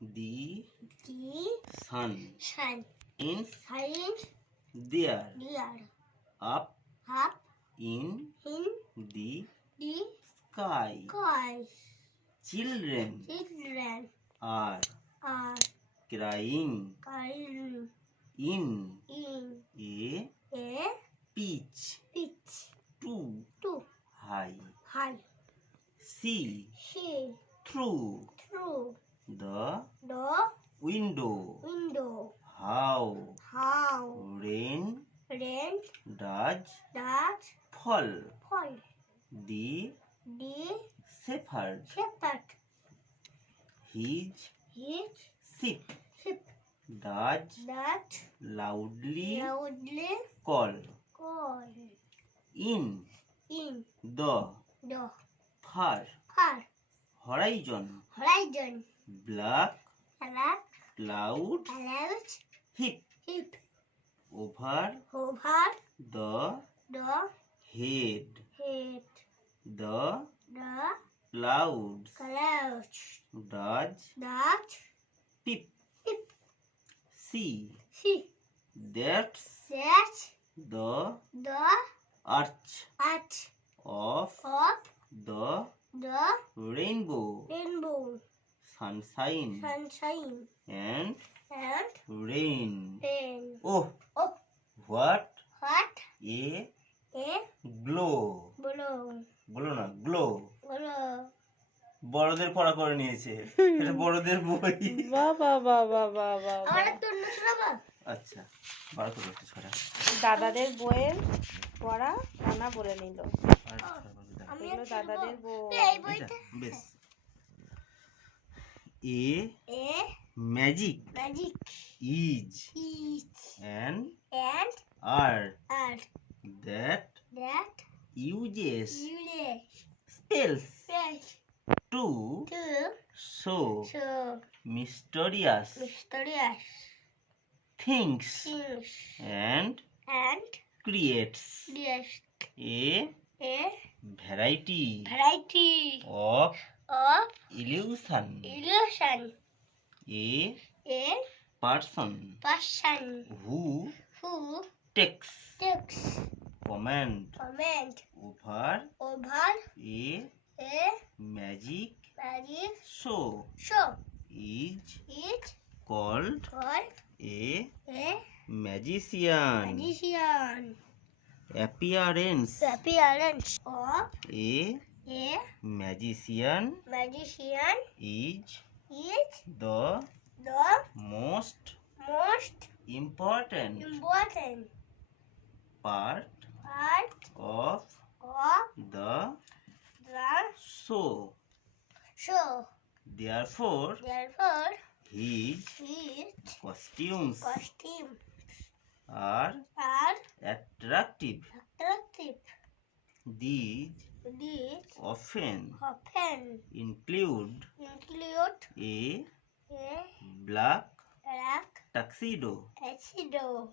the, the sun, sun in silent there, up, up in, in the, the sky. sky. Children, children are, are crying, crying in, in a, a pitch, pitch two two high. high. See, See through, through the the window window how how rain rain does does fall fall the the shepherd shepherd his his sheep sheep does that loudly loudly call call in in the the far far horizon horizon black, black loud, loud, heap, heap over, over the, the head, head the, the clouds, clouds dodge, dodge, pip, pip, see, see that's, that's the, the arch, arch of, of the, the rainbow, rainbow sunshine sunshine and and rain rain oh oh what what a a glow glow বলো না glow glow বড়দের পড়া করে নিয়েছে এটা বড়দের বই বাবা বাবা বাবা আমার তো অন্য শোনাবা আচ্ছা বড় করে একটু ছড়া দাদাদের বইয়ের পড়া নানা বলে নিল আচ্ছা, আমি দাদাদের বই এই বইটা বেশ a a magic magic is is and and art art that that uses uses spells spells to to so so mysterious mysterious things things and and creates creates a a variety variety of of illusion. Illusion. A a person person who who takes takes command command over over a a magic magic show show is is called called a a magician magician appearance appearance of a magician magician is is the the most most important important part part of of the the show show therefore therefore his his costumes costumes are are attractive attractive these these often, often include, include a, a black, black tuxedo, tuxedo